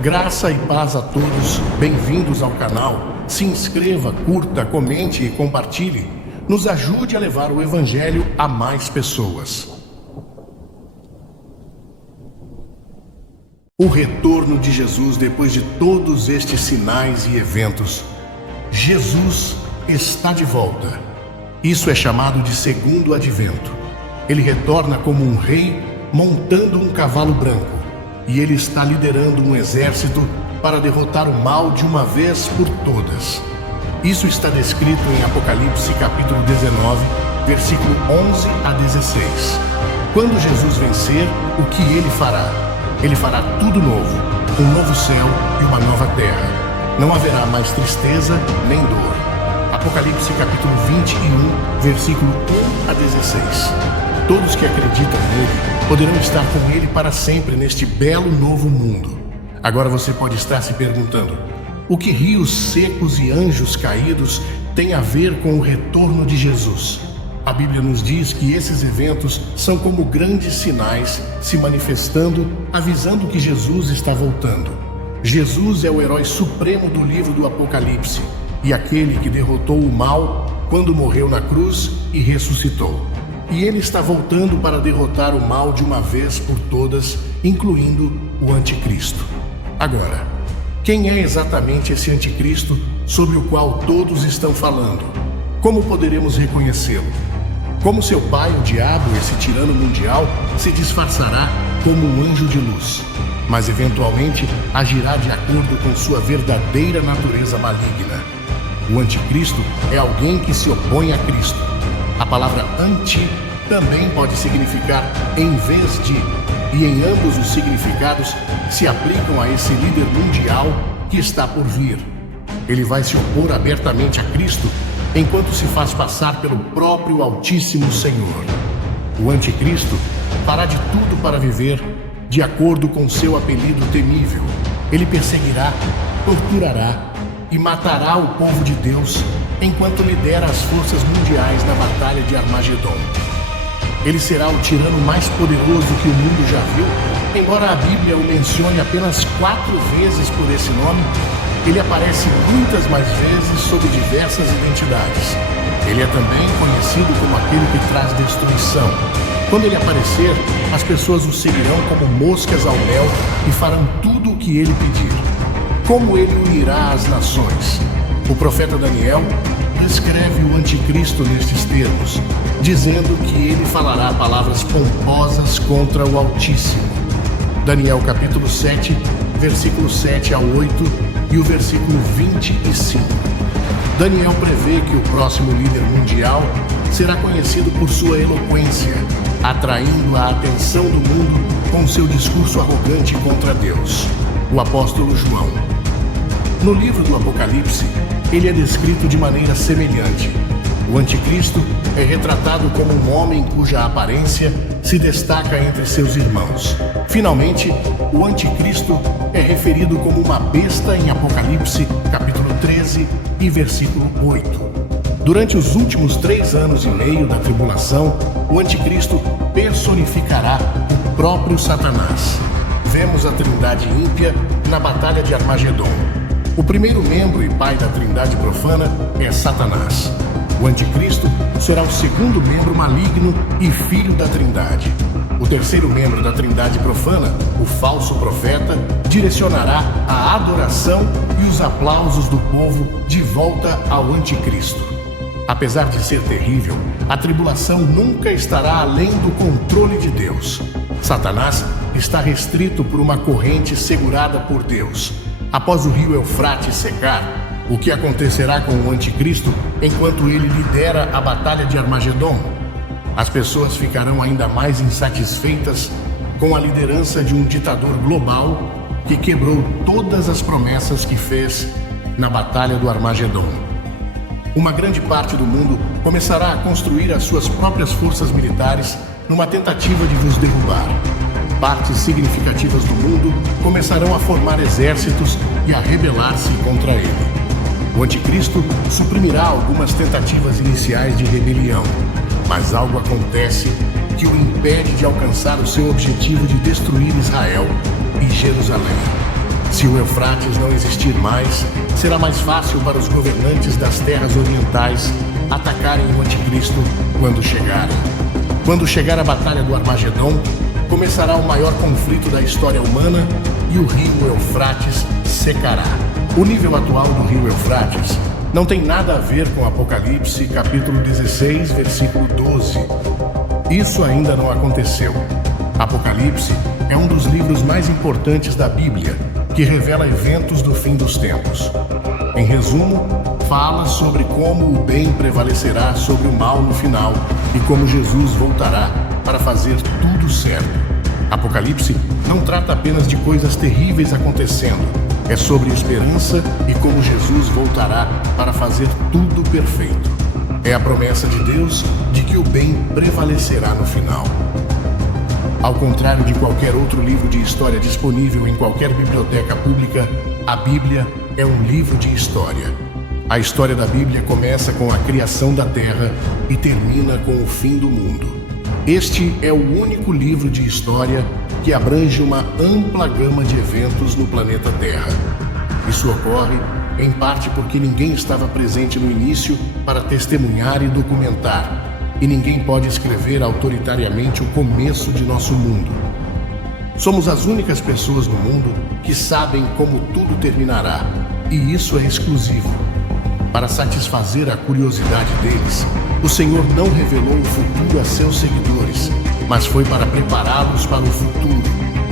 Graça e paz a todos, bem-vindos ao canal. Se inscreva, curta, comente e compartilhe. Nos ajude a levar o Evangelho a mais pessoas. O retorno de Jesus depois de todos estes sinais e eventos. Jesus está de volta. Isso é chamado de segundo advento. Ele retorna como um rei montando um cavalo branco. E ele está liderando um exército para derrotar o mal de uma vez por todas. Isso está descrito em Apocalipse capítulo 19, versículo 11 a 16. Quando Jesus vencer, o que ele fará? Ele fará tudo novo, um novo céu e uma nova terra. Não haverá mais tristeza nem dor. Apocalipse capítulo 21, versículo 1 a 16. Todos que acreditam nele poderão estar com ele para sempre neste belo novo mundo. Agora você pode estar se perguntando: o que rios secos e anjos caídos têm a ver com o retorno de Jesus? A Bíblia nos diz que esses eventos são como grandes sinais se manifestando, avisando que Jesus está voltando. Jesus é o herói supremo do livro do Apocalipse e aquele que derrotou o mal quando morreu na cruz e ressuscitou. E ele está voltando para derrotar o mal de uma vez por todas, incluindo o anticristo. Agora, quem é exatamente esse anticristo sobre o qual todos estão falando? Como poderemos reconhecê-lo? Como seu pai, o diabo, esse tirano mundial, se disfarçará como um anjo de luz, mas eventualmente agirá de acordo com sua verdadeira natureza maligna. O anticristo é alguém que se opõe a Cristo. A palavra anti também pode significar em vez de, e em ambos os significados se aplicam a esse líder mundial que está por vir. Ele vai se opor abertamente a Cristo enquanto se faz passar pelo próprio Altíssimo Senhor. O anticristo fará de tudo para viver de acordo com seu apelido temível. Ele perseguirá, torturará e matará o povo de Deus enquanto lidera as forças mundiais na batalha de Armagedon. Ele será o tirano mais poderoso que o mundo já viu. Embora a Bíblia o mencione apenas 4 vezes por esse nome, ele aparece muitas mais vezes sob diversas identidades. Ele é também conhecido como aquele que traz destruição. Quando ele aparecer, as pessoas o seguirão como moscas ao mel e farão tudo o que ele pedir. Como ele unirá as nações? O profeta Daniel descreve o anticristo nestes termos, dizendo que ele falará palavras pomposas contra o Altíssimo. Daniel capítulo 7, versículo 7 a 8 e o versículo 25. Daniel prevê que o próximo líder mundial será conhecido por sua eloquência, atraindo a atenção do mundo com seu discurso arrogante contra Deus. O apóstolo João. No livro do Apocalipse, ele é descrito de maneira semelhante. O anticristo é retratado como um homem cuja aparência se destaca entre seus irmãos. Finalmente, o anticristo é referido como uma besta em Apocalipse, capítulo 13 e versículo 8. Durante os últimos 3 anos e meio da tribulação, o anticristo personificará o próprio Satanás. Vemos a trindade ímpia na batalha de Armagedon. O primeiro membro e pai da trindade profana é Satanás. O anticristo será o segundo membro maligno e filho da trindade. O terceiro membro da trindade profana, o falso profeta, direcionará a adoração e os aplausos do povo de volta ao anticristo. Apesar de ser terrível, a tribulação nunca estará além do controle de Deus. Satanás está restrito por uma corrente segurada por Deus. Após o rio Eufrates secar, o que acontecerá com o anticristo enquanto ele lidera a batalha de Armagedon? As pessoas ficarão ainda mais insatisfeitas com a liderança de um ditador global que quebrou todas as promessas que fez na batalha do Armagedon. Uma grande parte do mundo começará a construir as suas próprias forças militares numa tentativa de vos derrubar. Partes significativas do mundo começarão a formar exércitos e a rebelar-se contra ele. O anticristo suprimirá algumas tentativas iniciais de rebelião, mas algo acontece que o impede de alcançar o seu objetivo de destruir Israel e Jerusalém. Se o Eufrates não existir mais, será mais fácil para os governantes das terras orientais atacarem o anticristo quando chegarem. Quando chegar a Batalha do Armagedon, começará o maior conflito da história humana e o rio Eufrates secará. O nível atual do rio Eufrates não tem nada a ver com Apocalipse, capítulo 16, versículo 12. Isso ainda não aconteceu. Apocalipse é um dos livros mais importantes da Bíblia, que revela eventos do fim dos tempos. Em resumo, fala sobre como o bem prevalecerá sobre o mal no final e como Jesus voltará para fazer tudo certo. Apocalipse não trata apenas de coisas terríveis acontecendo, é sobre esperança e como Jesus voltará para fazer tudo perfeito. É a promessa de Deus de que o bem prevalecerá no final. Ao contrário de qualquer outro livro de história disponível em qualquer biblioteca pública, a Bíblia é um livro de história. A história da Bíblia começa com a criação da Terra e termina com o fim do mundo. Este é o único livro de história que abrange uma ampla gama de eventos no planeta Terra. Isso ocorre, em parte, porque ninguém estava presente no início para testemunhar e documentar, e ninguém pode escrever autoritariamente o começo de nosso mundo. Somos as únicas pessoas no mundo que sabem como tudo terminará, e isso é exclusivo. Para satisfazer a curiosidade deles, o Senhor não revelou o futuro a seus seguidores, mas foi para prepará-los para o futuro,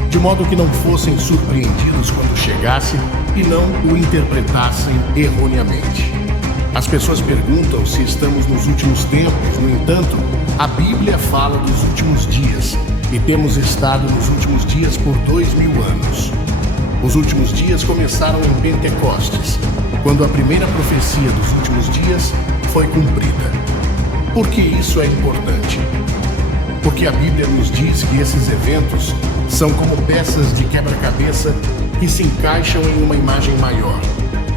de modo que não fossem surpreendidos quando chegasse e não o interpretassem erroneamente. As pessoas perguntam se estamos nos últimos tempos, no entanto, a Bíblia fala dos últimos dias, e temos estado nos últimos dias por 2000 anos. Os últimos dias começaram em Pentecostes, quando a primeira profecia dos últimos dias foi cumprida. Por que isso é importante? Porque a Bíblia nos diz que esses eventos são como peças de quebra-cabeça que se encaixam em uma imagem maior.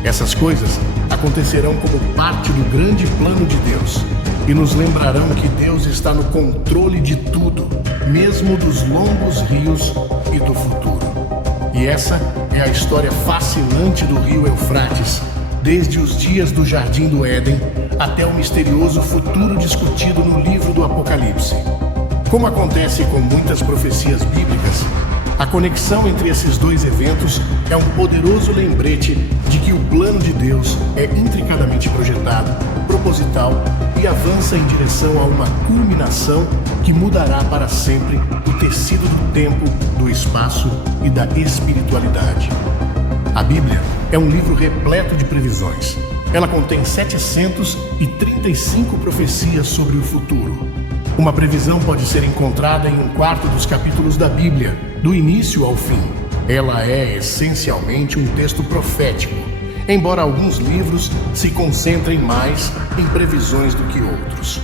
Essas coisas acontecerão como parte do grande plano de Deus e nos lembrarão que Deus está no controle de tudo, mesmo dos longos rios e do futuro. E essa é a história fascinante do rio Eufrates, desde os dias do Jardim do Éden até o misterioso futuro discutido no livro do Apocalipse. Como acontece com muitas profecias bíblicas, a conexão entre esses dois eventos é um poderoso lembrete de que o plano de Deus é intricadamente projetado, proposital e avança em direção a uma culminação que mudará para sempre o tecido do tempo, do espaço e da espiritualidade. A Bíblia é um livro repleto de previsões. Ela contém 735 profecias sobre o futuro. Uma previsão pode ser encontrada em um quarto dos capítulos da Bíblia, do início ao fim. Ela é essencialmente um texto profético, embora alguns livros se concentrem mais em previsões do que outros.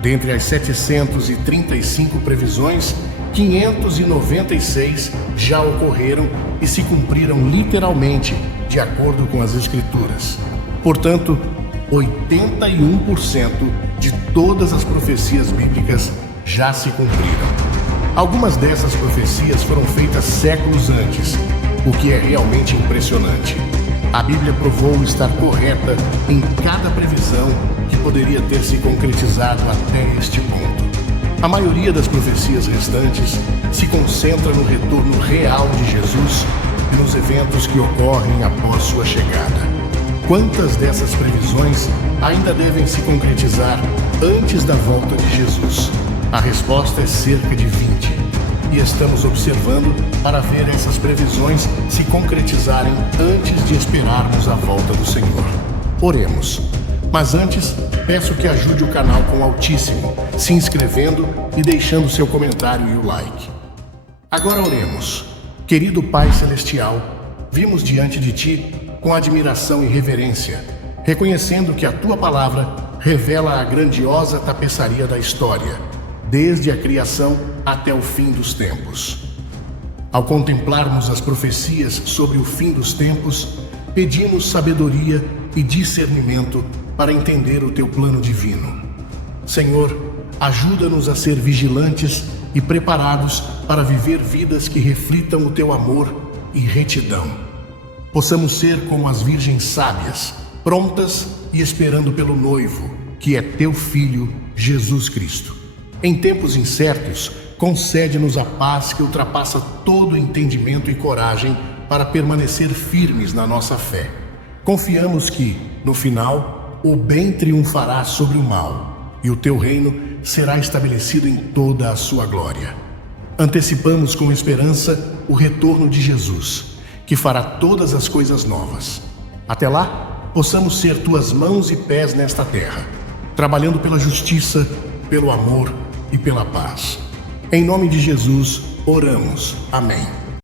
Dentre as 735 previsões, 596 já ocorreram e se cumpriram literalmente, de acordo com as Escrituras. Portanto, 81% de todas as profecias bíblicas já se cumpriram. Algumas dessas profecias foram feitas séculos antes, o que é realmente impressionante. A Bíblia provou estar correta em cada previsão que poderia ter se concretizado até este ponto. A maioria das profecias restantes se concentra no retorno real de Jesus e nos eventos que ocorrem após sua chegada. Quantas dessas previsões ainda devem se concretizar antes da volta de Jesus? A resposta é cerca de 20. E estamos observando para ver essas previsões se concretizarem antes de esperarmos a volta do Senhor. Oremos. Mas antes, peço que ajude o canal com o Altíssimo, se inscrevendo e deixando seu comentário e o like. Agora oremos. Querido Pai Celestial, vimos diante de Ti com admiração e reverência, reconhecendo que a Tua Palavra revela a grandiosa tapeçaria da história, desde a criação até o fim dos tempos. Ao contemplarmos as profecias sobre o fim dos tempos, pedimos sabedoria e discernimento para entender o Teu plano divino. Senhor, ajuda-nos a ser vigilantes e preparados para viver vidas que reflitam o Teu amor e retidão. possamos ser como as virgens sábias, prontas e esperando pelo noivo, que é teu Filho, Jesus Cristo. Em tempos incertos, concede-nos a paz que ultrapassa todo entendimento e coragem para permanecer firmes na nossa fé. Confiamos que, no final, o bem triunfará sobre o mal e o teu reino será estabelecido em toda a sua glória. Antecipamos com esperança o retorno de Jesus, que fará todas as coisas novas. Até lá, possamos ser tuas mãos e pés nesta terra, trabalhando pela justiça, pelo amor e pela paz. Em nome de Jesus, oramos. Amém.